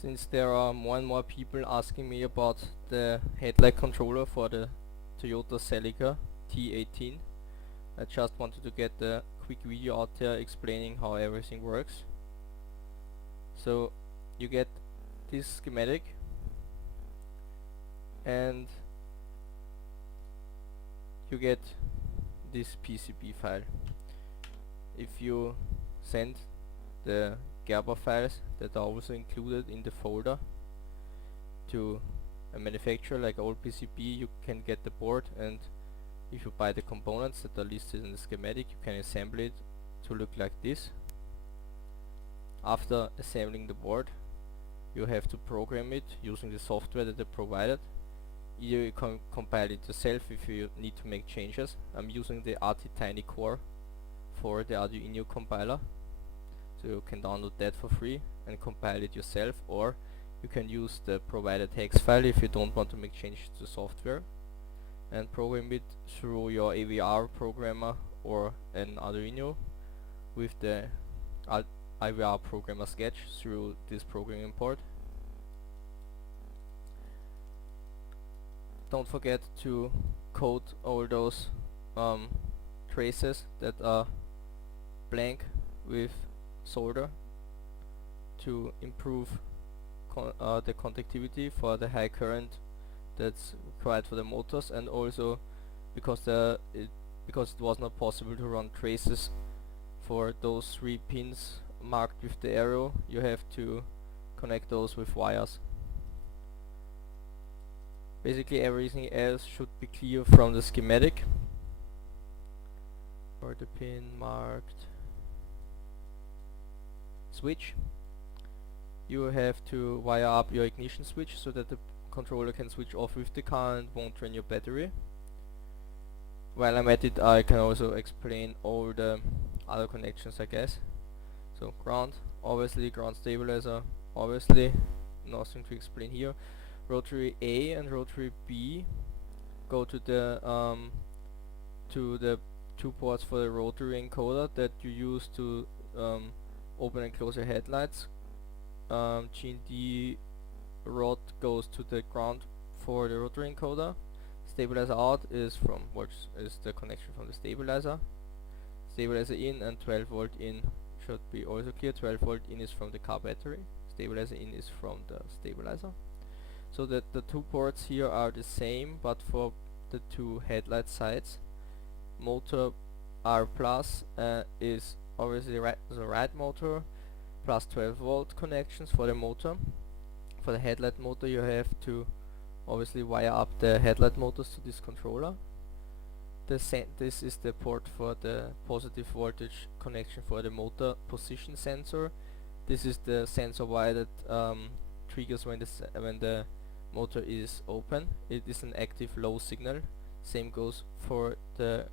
Since there are more and more people asking me about the headlight controller for the Toyota Celica T18, I just wanted to get a quick video out there explaining how everything works. So you get this schematic and you get this PCB file. If you send the Gerber files that are also included in the folder to a manufacturer like old PCB, you can get the board, and if you buy the components that are listed in the schematic, you can assemble it to look like this. After assembling the board, you have to program it using the software that they provided. Either you can compile it yourself if you need to make changes. I'm using the RT Core for the Arduino compiler, so you can download that for free and compile it yourself, or you can use the provided hex file if you don't want to make changes to software, and program it through your AVR programmer or an Arduino with the AVR programmer sketch through this programming port. Don't forget to code all those traces that are blank with solder to improve the conductivity for the high current that's required for the motors, and also because it was not possible to run traces for those 3 pins marked with the arrow, you have to connect those with wires. Basically everything else should be clear from the schematic. For the pin marked switch, you have to wire up your ignition switch so that the controller can switch off with the car and won't drain your battery. While I'm at it, I can also explain all the other connections, I guess. So ground, obviously, ground stabilizer, obviously, nothing to explain here. Rotary A and Rotary B go to the 2 ports for the rotary encoder that you use to open and close your headlights. G&D rod goes to the ground for the rotary encoder. Stabilizer out is the connection from the stabilizer. Stabilizer in and 12 volt in should be also clear. 12 volt in is from the car battery. Stabilizer in is from the stabilizer. So that the 2 ports here are the same, but for the 2 headlight sides, motor R plus is obviously the right motor, plus 12 volt connections for the motor. For the headlight motor, you have to obviously wire up the headlight motors to this controller. This is the port for the positive voltage connection for the motor position sensor. This is the sensor wire that triggers when the motor is open. It is an active low signal. Same goes for the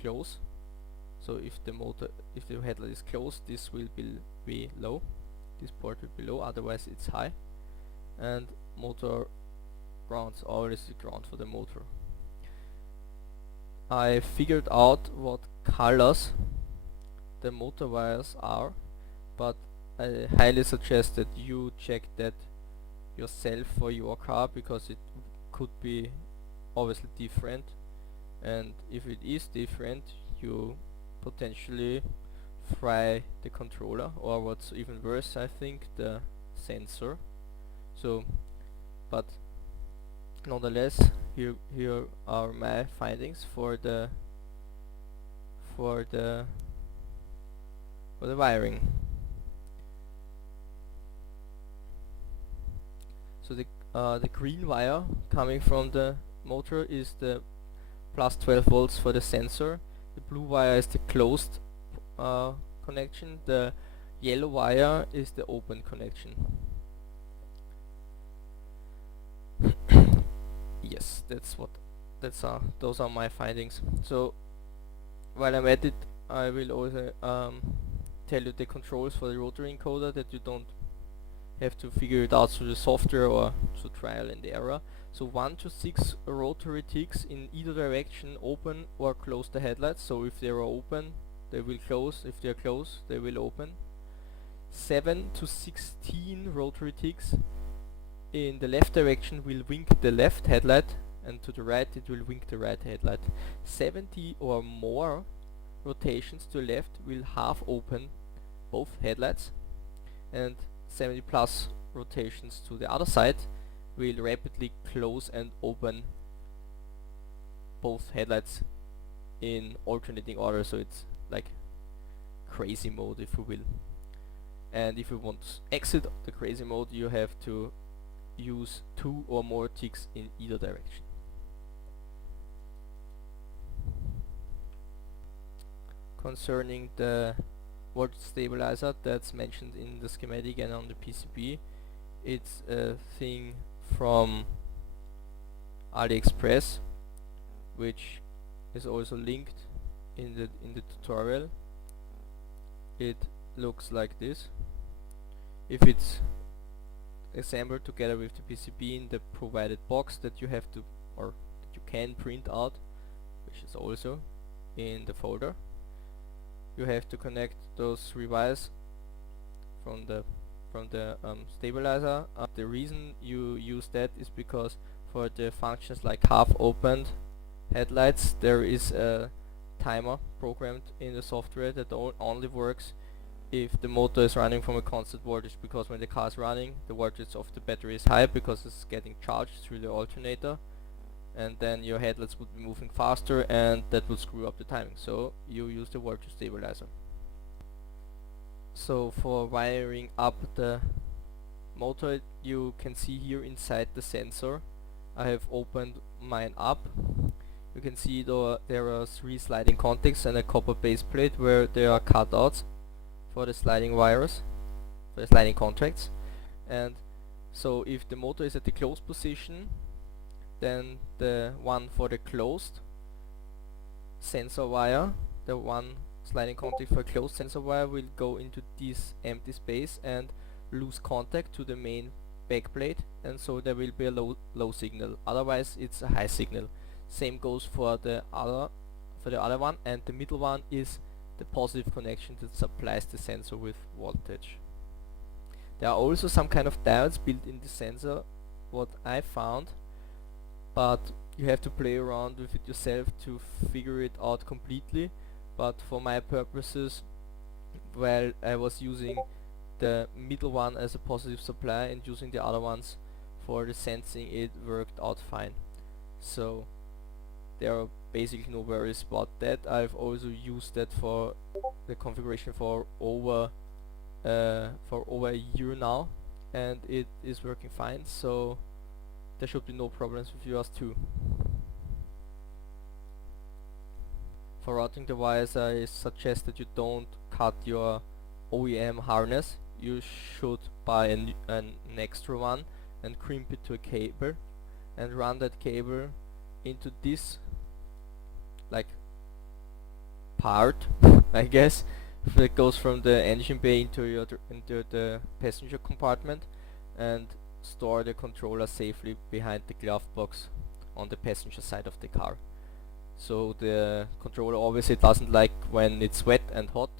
close. So if the headlight is closed, this will be low. This port will be low, otherwise it's high. And motor grounds, always the ground for the motor. I figured out what colors the motor wires are, but I highly suggest that you check that yourself for your car, because it could be obviously different, and if it is different, you potentially fry the controller, or what's even worse, I think, the sensor. So, but nonetheless, here are my findings for the wiring. So the green wire coming from the motor is the plus 12 volts for the sensor. The blue wire is the closed connection. The yellow wire is the open connection. Yes, those are my findings. So while I'm at it, I will also tell you the controls for the rotary encoder, that you don't have to figure it out through the software or through trial and error. So 1 to 6 rotary ticks in either direction open or close the headlights. So if they are open, they will close. If they are closed, they will open. 7 to 16 rotary ticks in the left direction will wink the left headlight, and to the right it will wink the right headlight. 70 or more rotations to the left will half open both headlights, and 70 plus rotations to the other side will rapidly close and open both headlights in alternating order, so it's like crazy mode, if you will. And if you want to exit the crazy mode, you have to use 2 or more ticks in either direction. Concerning the voltage stabilizer that's mentioned in the schematic and on the PCB, it's a thing from AliExpress, which is also linked in the tutorial. It looks like this. If it's assembled together with the PCB in the provided box that you have to, or that you can print out, which is also in the folder, you have to connect those 3 wires from the stabilizer. The reason you use that is because for the functions like half opened headlights, there is a timer programmed in the software that only works if the motor is running from a constant voltage, because when the car is running, the voltage of the battery is high because it's getting charged through the alternator, and then your headlights would be moving faster and that would screw up the timing, so you use the voltage stabilizer. So for wiring up the motor, you can see here inside the sensor, I have opened mine up. You can see there are 3 sliding contacts and a copper base plate where there are cutouts for the sliding wires, for the sliding contacts. And so if the motor is at the closed position, then the one for the closed sensor wire, the one sliding contact for a closed sensor wire, will go into this empty space and lose contact to the main backplate, and so there will be a low signal, otherwise it's a high signal. Same goes for the other one, and the middle one is the positive connection that supplies the sensor with voltage. There are also some kind of diodes built in the sensor, what I found, but you have to play around with it yourself to figure it out completely. But for my purposes, while I was using the middle one as a positive supply and using the other ones for the sensing, it worked out fine. So there are basically no worries about that. I've also used that for the configuration for over a year now, and it is working fine, so there should be no problems with yours too. For routing the wires, I suggest that you don't cut your OEM harness. You should buy an extra one and crimp it to a cable and run that cable into this like part, I guess, that goes from the engine bay into the passenger compartment, and store the controller safely behind the glove box on the passenger side of the car. So the controller obviously doesn't like when it's wet and hot,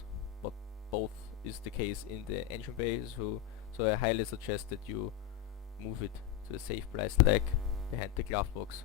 but both is the case in the engine bay, so I highly suggest that you move it to a safe place like behind the glove box.